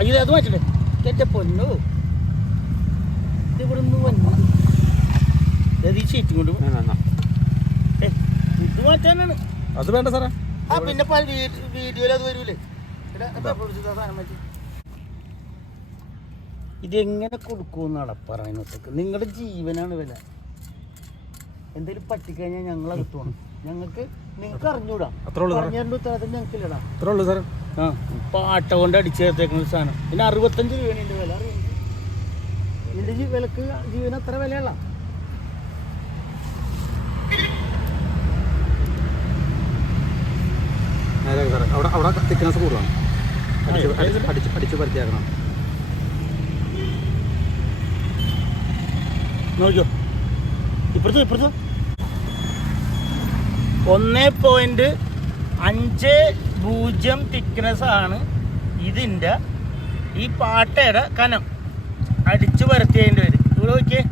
അയ്യോ അത് മാറ്റണ്ടേ? എന്റെ പൊന്നു. ഇവിടെ നിന്ന് വന്നു. ഈ ഷീറ്റ് കൊണ്ട് ഇത് മാറ്റാനാണ്. അത് വേണ്ട സാറേ. ആ പിന്നെ പല വീഡിയോയിൽ അത് വരൂലേ? സാധനം മാറ്റി? ഇതെങ്ങനെ കൊടുക്കുമെന്നാണ് പറയുന്നത്. നിങ്ങളുടെ ജീവനാണ് വില. എന്തെങ്കിലും പറ്റിക്കഴിഞ്ഞാൽ ഞങ്ങൾ അകത്ത് പോകണം ഞങ്ങൾക്ക് നിങ്ങൾക്ക് അറിഞ്ഞൂടാ. അത്രേ ഉള്ളൂ സാറേ. പറഞ്ഞതിന്റെ ഉത്തരവാദിത്തം ഞങ്ങൾക്കില്ലടാ. അത്രേ ഉള്ളൂ സാറേ. ആ. പാട്ട കൊണ്ട് അടിച്ചു ചേർത്തേക്കുന്ന സാധനം. പിന്നെ അറുപത്തഞ്ച് രൂപയാണ് ഇതിന്റെ വില അറിയാം. ഇതിന്റെ ജീ- വിലക്ക് ജീവന് അത്ര വിലയുള്ള നേരെ സാറേ അവിടെ അവിടെ തിക്നസ് കൂടുതലാണ് അടിച്ച് ആ, അടിച്ച് അടിച്ച് അടിച്ച് പരത്തിയാക്കണം നോക്കിയോ ഇപ്പുറത്ത് ഇപ്പുറത്ത്. ഒന്ന് പോയിന്റ് അഞ്ച് പൂജ്യം തിക്നെസ് ആണ് ഇതിന്റെ ഈ പാട്ടയുടെ കനം. അടിച്ചു പരത്തിയതിന്റെ പേര്. ഇവിടെ നോക്കിയേ.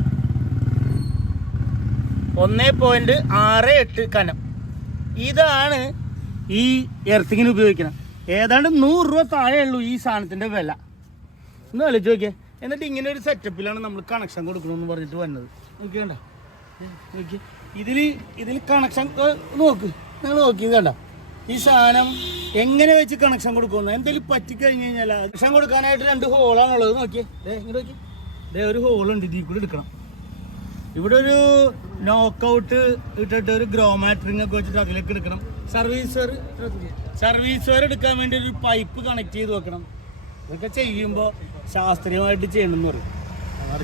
ഒന്ന് പോയിന്റ് ആറ് എട്ട് കനം. ഇതാണ് ഈ എർത്തിങ്ങിന് ഉപയോഗിക്കണം ഏതാണ്ട് നൂറ് രൂപ താഴെ ഉള്ളൂ ഈ സാധനത്തിന്റെ വില. ഒന്ന് ആലോചിച്ച് നോക്കിയേ. എന്നിട്ട് ഇങ്ങനെ ഒരു സെറ്റപ്പിലാണ് നമ്മൾ കണക്ഷൻ കൊടുക്കണമെന്ന് പറഞ്ഞിട്ട് വന്നത്. നോക്കി കണ്ട? ഇതിൽ ഇതിൽ കണക്ഷൻ നോക്ക്. നിങ്ങൾ നോക്കി കണ്ട? ഈ സാധനം എങ്ങനെ വെച്ച് കണക്ഷൻ കൊടുക്കുന്നു എന്തെങ്കിലും പറ്റിക്കഴിഞ്ഞ് കഴിഞ്ഞാൽ കണക്ഷൻ കൊടുക്കാനായിട്ട് രണ്ട് ഹോളാണുള്ളത് നോക്കിയേ. നോക്കി. ദേ ഒരു ഹോളുണ്ട് ഇതിൽ കൂടെ എടുക്കണം. ഇവിടെ ഒരു നോക്കൗട്ട് ഇട്ടിട്ട് ഒരു ഗ്രോ മാറ്ററിംഗ് ഒക്കെ വെച്ചിട്ട് അതിലേക്ക് എടുക്കണം. സർവീസർ സർവീസർ എടുക്കാൻ വേണ്ടി ഒരു പൈപ്പ് കണക്ട് ചെയ്ത് വെക്കണം. ഇതൊക്കെ ചെയ്യുമ്പോൾ ശാസ്ത്രീയമായിട്ട് ചെയ്യണം എന്ന് പറയും.